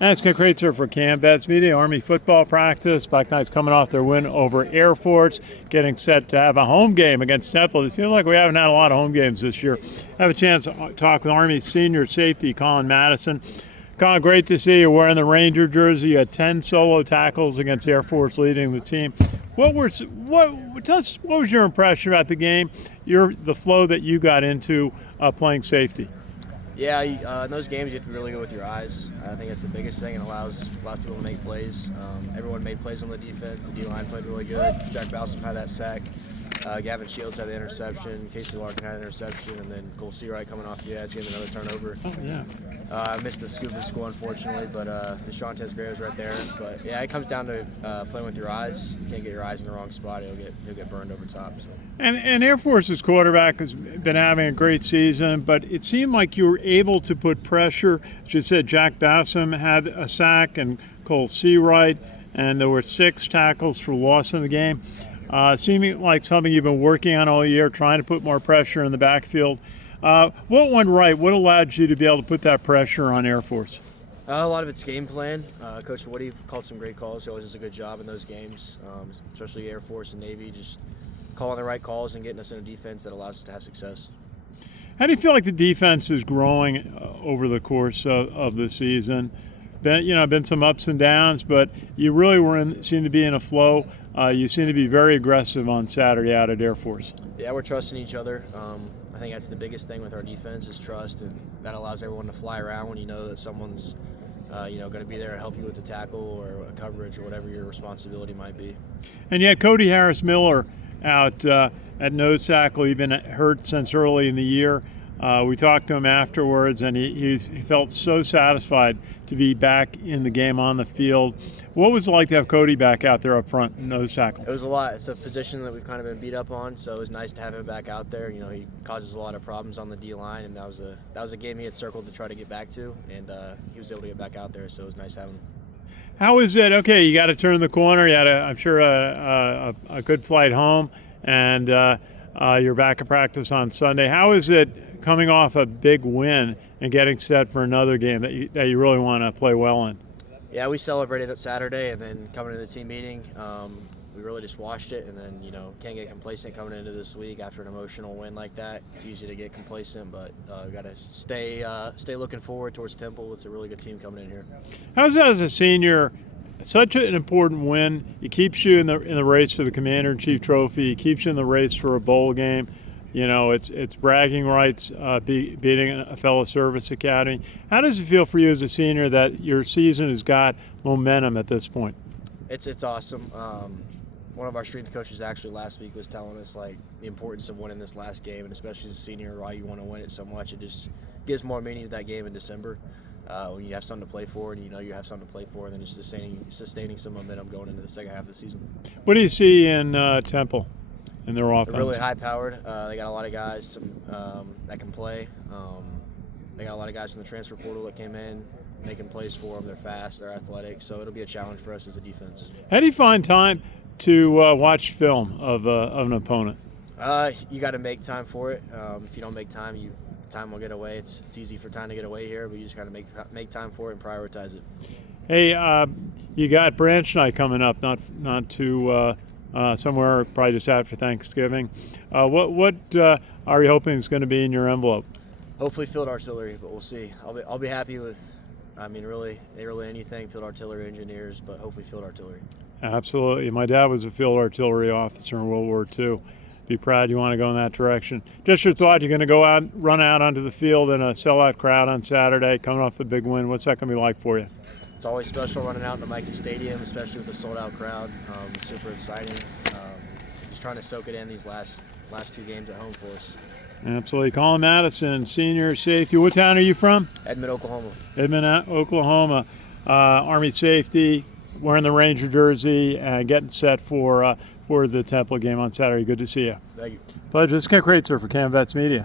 That's great, sir, for Cam Vets Media. Army football practice. Black Knights coming off their win over Air Force, getting set to have a home game against Temple. It feels like we haven't had a lot of home games this year. I have a chance to talk with Army senior safety Colin Matteson. Colin, great to see you wearing the Ranger jersey. You had 10 solo tackles against Air Force, leading the team. What was your impression about the game? The flow that you got into playing safety. Yeah, in those games you have to be really good with your eyes. I think it's the biggest thing. It allows people to make plays. Everyone made plays on the defense. The D-line played really good. Jack Balsam had that sack. Gavin Shields had the interception. Casey Larkin had an interception. And then Cole Seawright coming off the edge, getting another turnover. Oh, yeah. I missed the scoop and score, unfortunately, but Deshauntes Gray was right there. But, yeah, it comes down to playing with your eyes. You can't get your eyes in the wrong spot. He'll get burned over top. So. And Air Force's quarterback has been having a great season, but it seemed like you were able to put pressure. As you said, Jack Bassam had a sack and Cole Seawright, and there were 6 tackles for loss in the game. Seeming like something you've been working on all year, trying to put more pressure in the backfield. What went right? What allowed you to be able to put that pressure on Air Force? A lot of it's game plan. Coach Woody called some great calls. He always does a good job in those games, especially Air Force and Navy, just calling the right calls and getting us in a defense that allows us to have success. How do you feel like the defense is growing over the course of the season? Been some ups and downs, but you really seem to be in a flow. You seem to be very aggressive on Saturday out at Air Force. Yeah, we're trusting each other. I think that's the biggest thing with our defense is trust, and that allows everyone to fly around when you know that someone's going to be there to help you with the tackle or coverage or whatever your responsibility might be. And yet Cody Harris-Miller out at nose tackle. He'd been hurt since early in the year. We talked to him afterwards, and he felt so satisfied to be back in the game on the field. What was it like to have Cody back out there up front, nose tackle? It was a lot. It's a position that we've kind of been beat up on, so it was nice to have him back out there. He causes a lot of problems on the D-line, and that was a game he had circled to try to get back to, and he was able to get back out there, so it was nice having him. How is it? Okay, you got to turn the corner. You had, I'm sure, a good flight home, and you're back at practice on Sunday. How is it coming off a big win and getting set for another game that you really want to play well in? Yeah, we celebrated it Saturday, and then coming to the team meeting, we really just watched it, and then can't get complacent coming into this week after an emotional win like that. It's easy to get complacent, but we got to stay looking forward towards Temple. It's a really good team coming in here. How's that as a senior? Such an important win. It keeps you in the race for the Commander-in-Chief Trophy. It keeps you in the race for a bowl game. It's bragging rights, beating a fellow service academy. How does it feel for you as a senior that your season has got momentum at this point? It's awesome. One of our strength coaches actually last week was telling us the importance of winning this last game, and especially as a senior, why you want to win it so much. It just gives more meaning to that game in December. When you have something to play for, and you have something to play for, and then just sustaining some momentum going into the second half of the season. What do you see in Temple? And their offense. They're really high-powered. They got a lot of guys that can play. They got a lot of guys from the transfer portal that came in, making plays for them. They're fast, they're athletic, so it'll be a challenge for us as a defense. How do you find time to watch film of an opponent? You got to make time for it. If you don't make time, time will get away. It's easy for time to get away here, but you just got to make time for it and prioritize it. Hey, you got branch night coming up, not too. Somewhere probably just after Thanksgiving. What are you hoping is going to be in your envelope? Hopefully field artillery, but we'll see. I'll be happy with, really anything, field artillery, engineers, but hopefully field artillery. Absolutely. My dad was a field artillery officer in World War II. Be proud you want to go in that direction. Just your thought, you're going to run out onto the field in a sellout crowd on Saturday, coming off a big win. What's that going to be like for you? It's always special running out in the Mickey Stadium, especially with a sold-out crowd. It's super exciting. Just trying to soak it in these last 2 games at home for us. Absolutely. Colin Matteson, senior safety. What town are you from? Edmond, Oklahoma. Edmond, Oklahoma. Army safety, wearing the Ranger jersey, and getting set for the Temple game on Saturday. Good to see you. Thank you. Pleasure. This is Ken Kreitzer for Cam Vets Media.